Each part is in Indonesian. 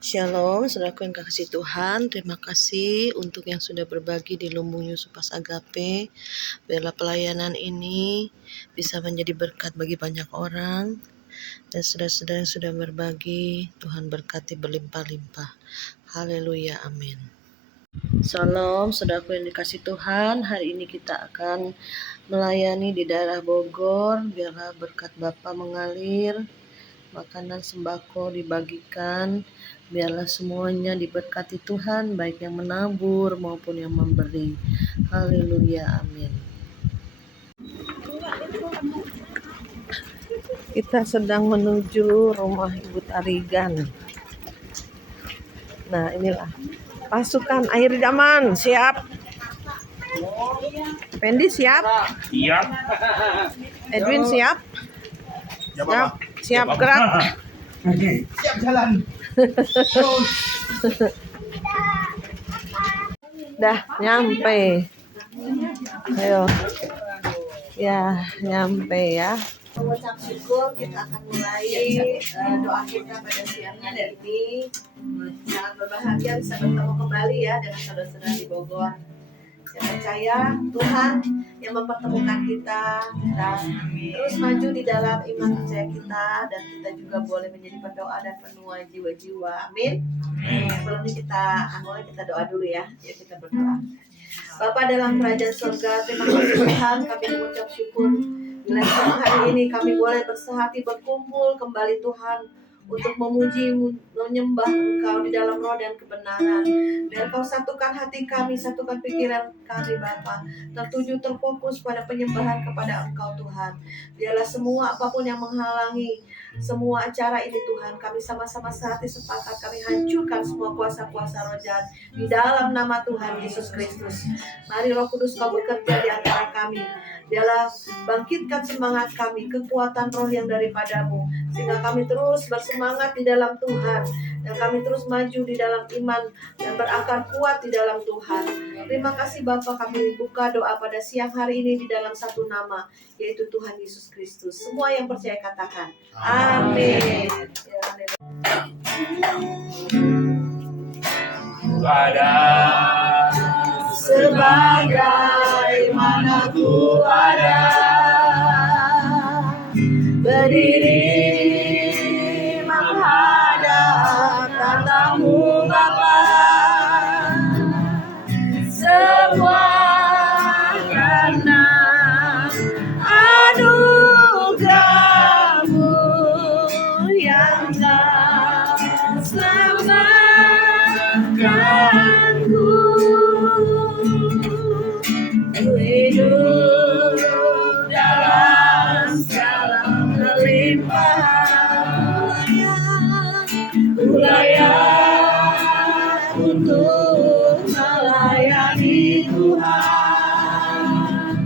Shalom, saudaraku yang kasih Tuhan. Terima kasih untuk yang sudah berbagi di Lumbung Yusupas Agape. Biarlah pelayanan ini bisa menjadi berkat bagi banyak orang. Dan saudara-saudara yang sudah berbagi, Tuhan berkati berlimpah-limpah. Haleluya, amin. Shalom, saudaraku yang dikasih Tuhan. Hari ini kita akan melayani di daerah Bogor. Biarlah berkat Bapa mengalir, makanan sembako dibagikan. Biarlah semuanya diberkati Tuhan, baik yang menabur maupun yang memberi. Haleluya, amin. Kita sedang menuju rumah Ibu Tarigan. Nah, inilah pasukan akhir zaman. Siap? Pendi siap? Siap. Edwin siap? Siap, siap gerak. Oke, siap jalan. Dah nyampe. Ayo. Ya, nyampe ya. Mengucap syukur, kita akan mulai doa kita pada siang hari ini. Sangat berbahagia bisa bertemu kembali ya dengan saudara-saudara di Bogor. Saya percaya Tuhan yang mempertemukan kita terus maju di dalam iman percaya kita, dan kita juga boleh menjadi pendoa dan penuai jiwa-jiwa. Amin. Sebelum ini kita doa dulu ya. Yuk kita berdoa. Bapa dalam kerajaan surga, terima kasih Tuhan, kami mengucap syukur bila siang hari ini kami boleh bersehati berkumpul kembali Tuhan untuk memuji, menyembah Engkau di dalam roh dan kebenaran. Biar Kau satukan hati kami, satukan pikiran kami Bapa, tertuju terfokus pada penyembahan kepada Engkau Tuhan. Biarlah semua apapun yang menghalangi semua acara ini Tuhan, kami sama-sama sehati sepakat, kami hancurkan semua kuasa-kuasa roh jahat di dalam nama Tuhan Yesus Kristus. Mari Roh Kudus Kau bekerja di antara kami. Biarlah bangkitkan semangat kami, kekuatan roh yang daripadamu, sehingga kami terus bersemangat di dalam Tuhan, dan kami terus maju di dalam iman dan berakar kuat di dalam Tuhan. Terima kasih Bapa, kami buka doa pada siang hari ini di dalam satu nama, yaitu Tuhan Yesus Kristus. Semua yang percaya katakan amin. Ada sebagaimana ku ada, berdiri menghadap tatamu Bapa, semua karena anugerah-Mu yang telah selamatkanku. Ku hidup dalam segala kelimpahan, ku layak untuk melayani Tuhan.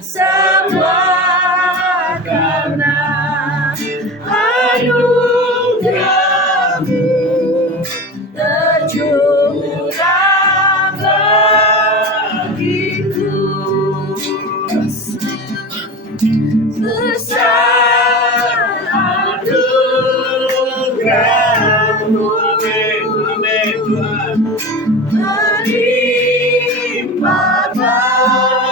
Semua karena anugerah-Mu tercurah bagiku. Besar anugerah-Mu, melimpah kasih-Mu,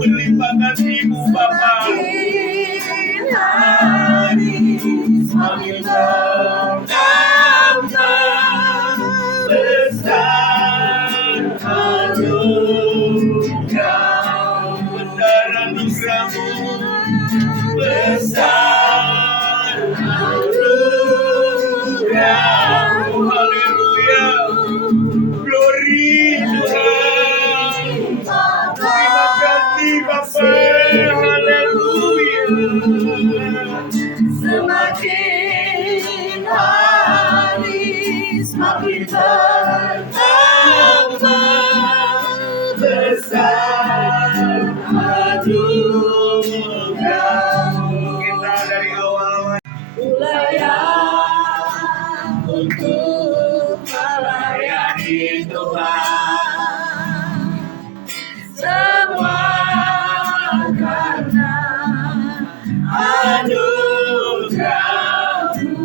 melimpah kasih-Mu Bapa. Semakin hari semakin bertambah besar anugerah-Mu, besar anugerah-Mu, besar anugerah-Mu. Haleluya, glory Tuhan. Terima kasih Bapa, haleluya. Semakin hari semakin bertambah besar anugerah-Mu. Kita dari awal layak untuk melayani Tuhan. Semua karena anugerah-Mu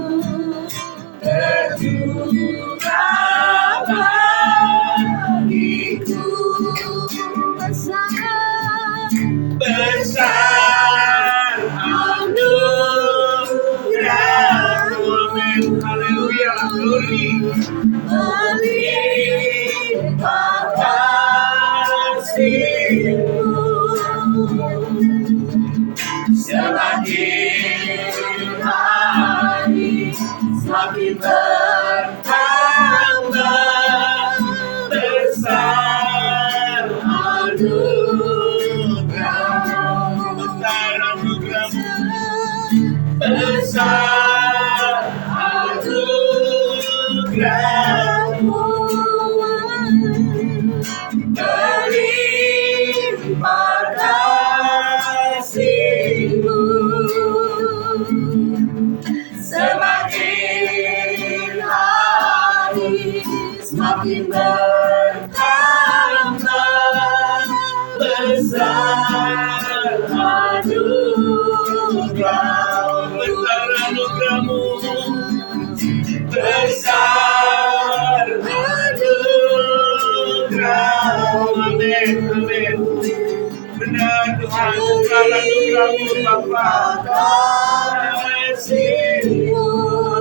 semakin bertambah besar anugerah-Mu, besar anugerah-Mu, berlimpah kasih-Mu, semakin hari semakin bertambah besar anugerah-Mu, besar anugerah-Mu. Amin, amin. Benar Tuhan, besar anugerah-Mu Bapa. Kasih-Mu,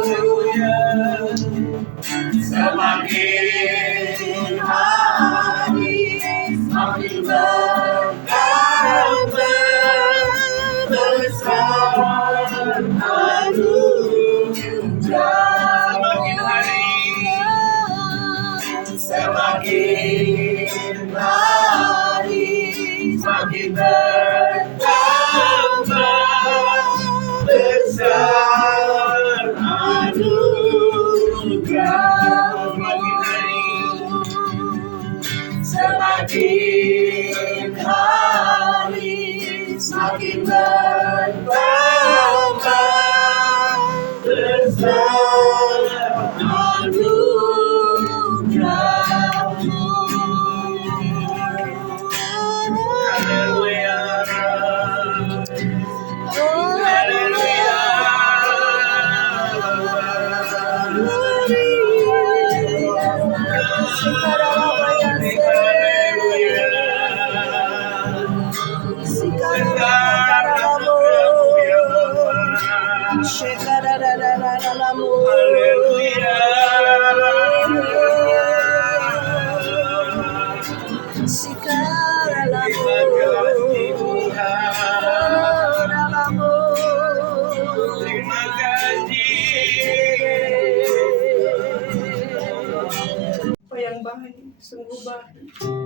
haleluya. Semakin hari semakin bertambah besar anugerah. Semakin hari semakin bertambah besar anugerah. Semakin hari semakin bertambah besar anugerah-Mu. Haleluya. Haleluya. Apa yang baik, sungguh baik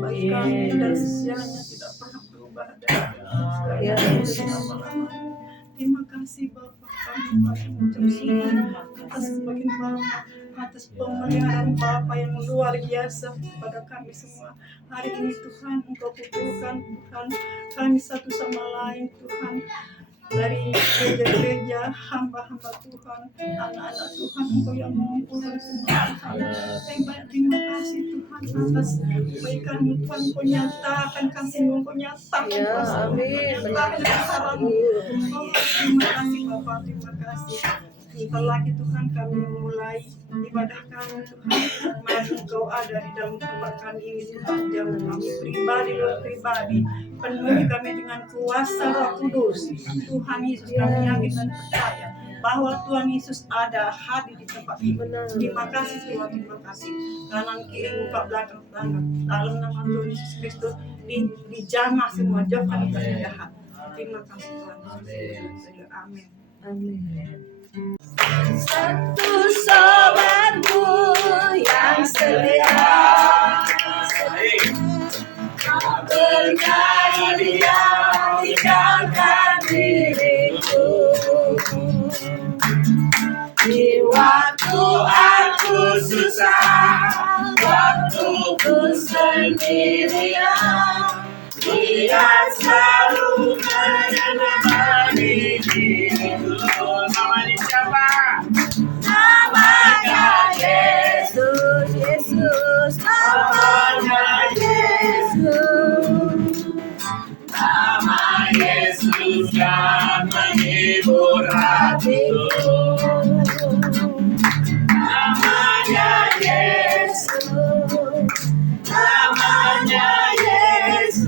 bagi kami dan sesianya tidak pernah berubah dari selama-lamanya. Terima kasih Bapak, kami mengucap syukur atas sebagian Bapak, atas pemeliharaan Bapak yang luar biasa kepada kami semua. Hari ini Tuhan, Engkau kumpulkan Tuhan kami satu sama lain Tuhan, dari gereja-gereja, hamba-hamba Tuhan, anak-anak Tuhan, Engkau yang mengumpulkan semua Tuhan. Terima kasih Tuhan atas kebaikan-Mu Tuhan, Engkau nyatakan kasih-Mu, Engkau nyatakan kuasa-Mu, nyatakan kebesaran-Mu. Oh, terima kasih Bapak, terima kasih. Sebentar lagi Tuhan kami memulai ibadah kami Tuhan. Mari Engkau ada di dalam tempat kami ini Tuhan. Jangan kami pribadi dan pribadi. Penuhi kami dengan kuasa Roh Kudus. Tuhan Yesus, kami yakin dan percaya bahwa Tuhan Yesus ada hadir di tempat ini. Terima kasih Tuhan, terima kasih. Kanan kiri muka belakang belakang. Dalam nama Tuhan Yesus Kristus dijamah semua jauhkan dari jahat. Terima kasih Tuhan. Amin. Amin. Satu sobatku yang setia, berkali Dia tinggalkan diriku. Di waktu aku susah, waktu ku sendirian, Dia selalu menemani diriku. Namanya siapa? Namanya Yesus, Yesus. Namanya Yesus. Nama Yesus yang menghibur hatiku. Namanya Yesus. Namanya Yesus.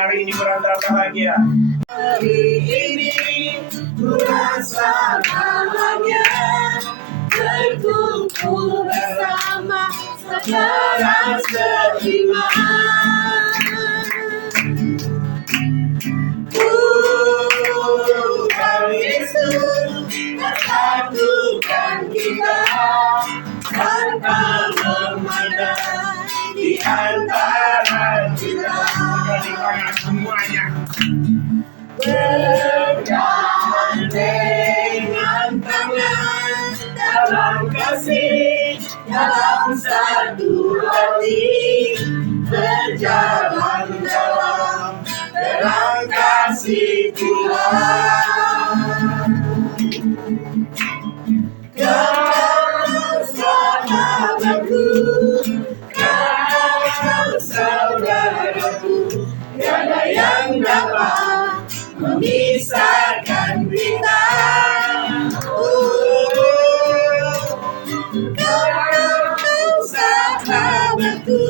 hari ini merasa bahagia. Hari ini ku rasa bahagia, berkumpul bersama saudara seiman. Tuhan Yesus persatukan kita tanpa memandang di antara kita. Jadi banyak semuanya. Bergandengan tangan dalam kasih, dalam satu hati, berjalan dalam terang kasih Tuhan. Kau sahabatku, kau saudaraku, tiada yang dapat memisahkan kita. Kau sahabatku,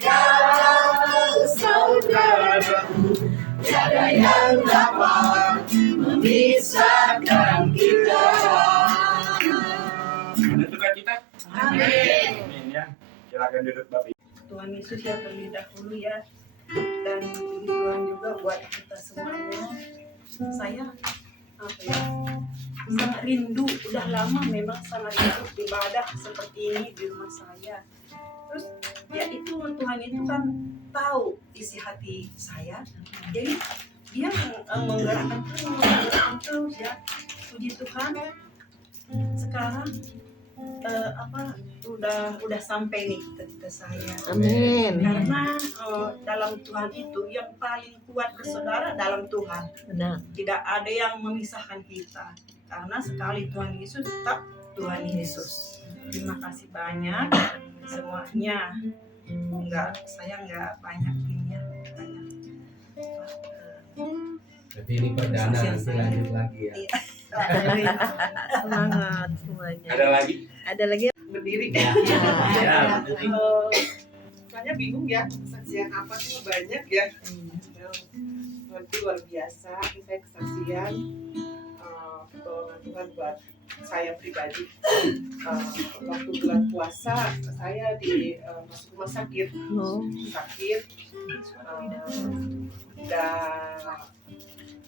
kau saudaraku, tiada yang dapat memisahkan kita. Ada sukacita? Amin. Amin ya. Silakan duduk Bapak. Tuhan Yesus yang terlebih dahulu ya, dan puji Tuhan juga buat kita semuanya. Saya sangat rindu, udah lama memang sangat rindu ibadah seperti ini di rumah saya. Terus ya itu Tuhan itu kan tahu isi hati saya, jadi dia menggerakkan terus ya. Puji Tuhan, sekarang udah sampai nih cita-cita saya. Amin. Karena dalam Tuhan itu yang paling kuat bersaudara dalam Tuhan. Benar. Tidak ada yang memisahkan kita. Karena sekali Tuhan Yesus tetap Tuhan Yesus. Terima kasih banyak semuanya. Saya nggak banyak ini ya, banyak. Tapi ini perdana nanti lanjut lagi ya. Semangat semuanya. Ada lagi? Ada lagi? Berdiri. Ya. Soalnya bingung ya, kesaksian apa tuh banyak ya. Itu luar biasa, saya kesaksian pertolongan Tuhan buat saya pribadi. Waktu bulan puasa saya masuk rumah sakit, dan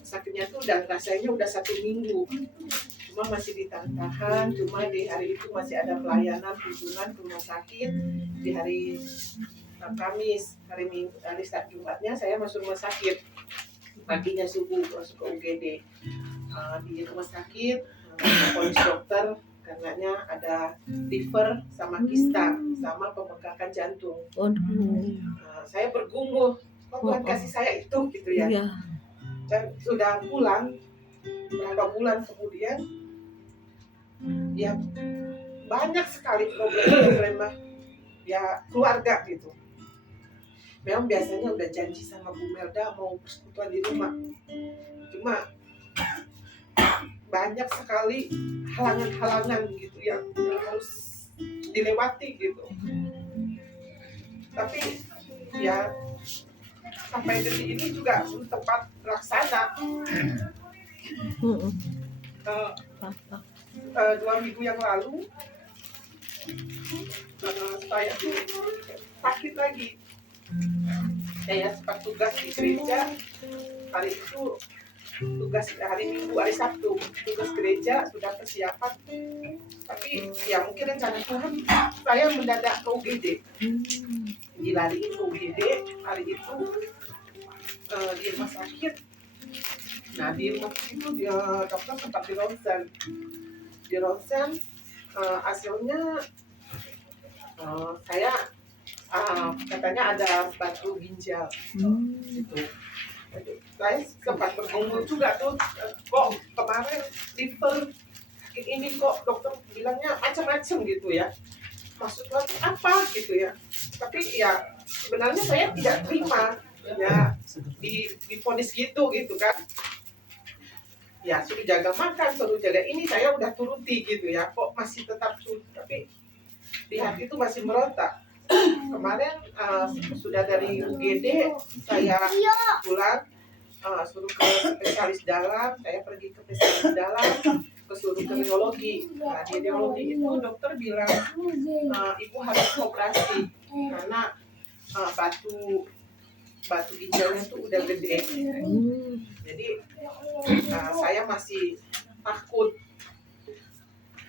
sakitnya tuh udah rasanya udah 1 minggu. Cuma masih ditahan, cuma di hari itu masih ada pelayanan kunjungan ke rumah sakit. Di hari Kamis, hari Sabtu Jumatnya saya masuk rumah sakit. Paginya subuh masuk ke UGD. Di rumah sakit, polis dokter karenanya ada liver sama kista sama pembengkakan jantung. Saya bergumul, kok Tuhan kasih saya itu gitu ya. Dan sudah pulang berapa bulan kemudian, ya banyak sekali problem ya keluarga gitu. Memang biasanya udah janji sama Bu Melda mau persekutuan di rumah, cuma banyak sekali halangan-halangan gitu yang harus dilewati gitu. Tapi ya sampai detik ini juga belum tepat laksana. 2 minggu yang lalu saya tuh sakit lagi. Saya sempat tugas di gereja. Hari itu tugas hari Minggu, hari Sabtu tugas gereja sudah persiapan. Tapi ya mungkin rencana Tuhan saya mendadak ke UGD. Dilariin ke UGD hari itu di rumah sakit. Nah di rumah sakit itu dia dokter sempat di ronsen, hasilnya saya katanya ada batu ginjal. Gitu. Saya sempat bergumul juga tuh, kok kemarin liver ini kok dokter bilangnya macam-macam gitu ya. Maksudnya apa gitu ya. Tapi ya sebenarnya saya tidak terima ya divonis gitu kan. Ya suruh jaga makan, suruh jaga ini, saya udah turuti gitu ya. Kok masih tetap suruh, tapi di hati itu masih merontak. kemarin sudah dari UGD saya pulang, suruh ke spesialis dalam, saya pergi ke spesialis dalam, kesuruh ke neurologi. Nah di neurologi itu dokter bilang ibu harus operasi karena batu ginjalnya tuh udah gede. Jadi saya masih takut.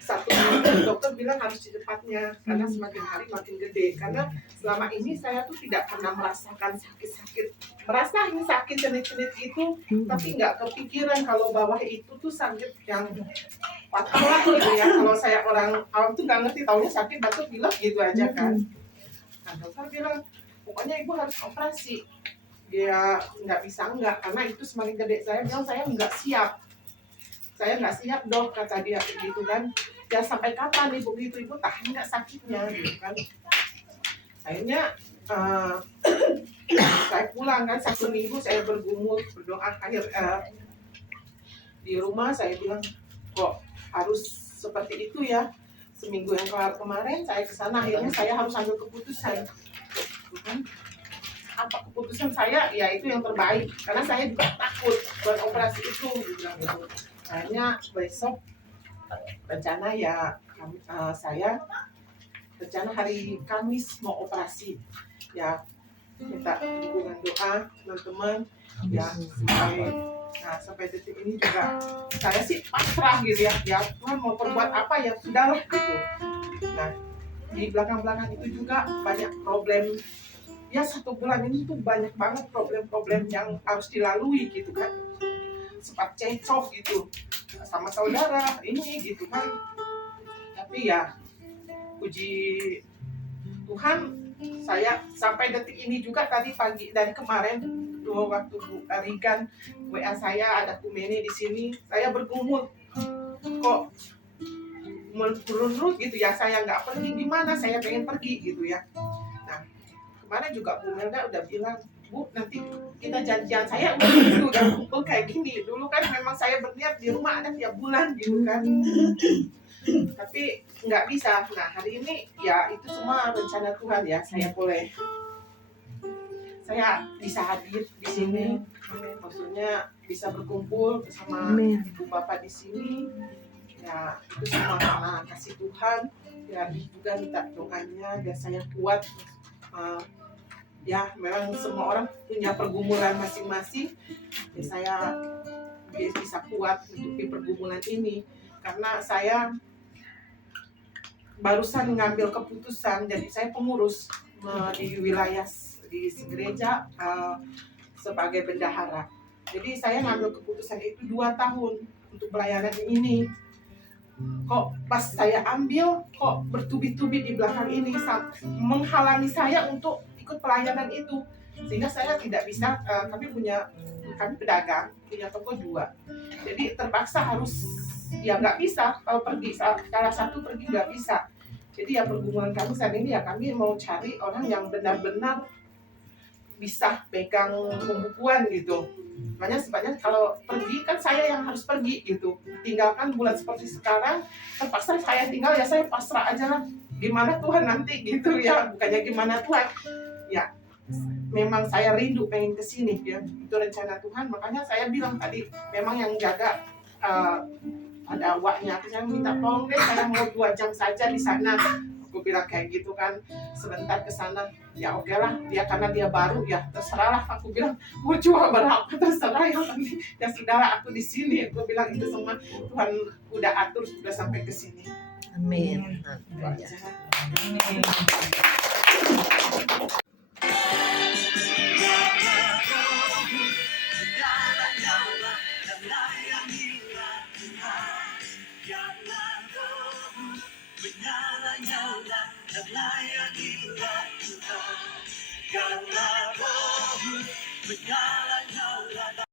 Satu minggu dokter bilang harus secepatnya karena semakin hari makin gede. Karena selama ini saya tuh tidak pernah merasakan sakit-sakit, merasa ini sakit cenit-cenit itu, tapi nggak kepikiran kalau bawah itu tuh sakit yang fatal gitu ya. Kalau saya orang awam tuh nggak ngerti, taunya sakit batuk pilek gitu aja kan. Nah dokter bilang pokoknya ibu harus operasi. Dia nggak bisa enggak karena itu semakin gede. Saya bilang saya nggak siap. Saya nggak siap dok, kata dia gitu kan. Ya sampai kapan ibu gitu, ibu tahan nggak sakitnya gitu kan. Akhirnya saya pulang kan, 1 minggu saya bergumul berdoa. Di rumah saya bilang kok harus seperti itu ya. Seminggu yang kemarin saya kesana, akhirnya saya harus ambil keputusan kan. Apa keputusan saya? Ya itu yang terbaik karena saya juga takut buat operasi itu gitu. Akhirnya besok rencana ya saya rencana hari Kamis mau operasi ya, minta dukungan doa teman-teman ya. Sampai detik ini juga saya sih pasrah gitu ya, ya Tuhan mau perbuat apa ya sudahlah gitu. Nah di belakang itu juga banyak problem ya, 1 bulan ini tuh banyak banget problem-problem yang harus dilalui gitu kan. Sempat cekcok gitu sama saudara ini gitu kan, tapi ya puji Tuhan saya sampai detik ini juga. Tadi pagi dari kemarin waktu Bu Rigan WA saya ada Kumene di sini, saya bergumul kok menurut gitu ya, saya nggak pergi gimana, saya pengen pergi gitu ya. Nah kemarin juga Bu Melda udah bilang, Bu nanti kita janjian, saya udah kumpul kayak gini. Dulu kan memang saya berniat di rumah ada tiap bulan gitu kan, tapi nggak bisa. Nah hari ini ya itu semua rencana Tuhan ya, saya bisa hadir di sini, maksudnya bisa berkumpul bersama ibu bapak di sini ya, itu semua karena kasih Tuhan ya. Juga minta doanya biar saya kuat. Ya memang semua orang punya pergumulan masing-masing ya, saya bisa kuat untuk di pergumulan ini karena saya barusan ngambil keputusan. Jadi saya pengurus di wilayah di gereja sebagai bendahara. Jadi saya ngambil keputusan itu 2 tahun untuk pelayanan ini. Kok pas saya ambil kok bertubi-tubi di belakang ini menghalangi saya untuk ikut pelayanan itu, sehingga saya tidak bisa. Kami pedagang, punya toko 2, jadi terpaksa harus ya nggak bisa kalau pergi salah satu pergi nggak bisa. Jadi ya pergumulan kami saat ini ya, kami mau cari orang yang benar-benar bisa pegang pembukuan gitu. Makanya sebenarnya kalau pergi kan saya yang harus pergi gitu, tinggalkan bulan seperti sekarang terpaksa saya tinggal ya, saya pasrah aja lah, gimana Tuhan nanti gitu ya, bukannya gimana Tuhan ya, memang saya rindu pengen kesini ya, itu rencana Tuhan. Makanya saya bilang tadi memang yang jaga ada awaknya, saya minta tolong deh, saya mau 2 jam saja di sana. Aku bilang kayak gitu kan, sebentar ke sana ya oke lah, dia karena dia baru ya terserah lah. Aku bilang mau jual berapa terserah, yang penting ya sudahlah aku di sini. Aku bilang itu semua Tuhan udah atur, sudah sampai ke sini. Amin. Amin.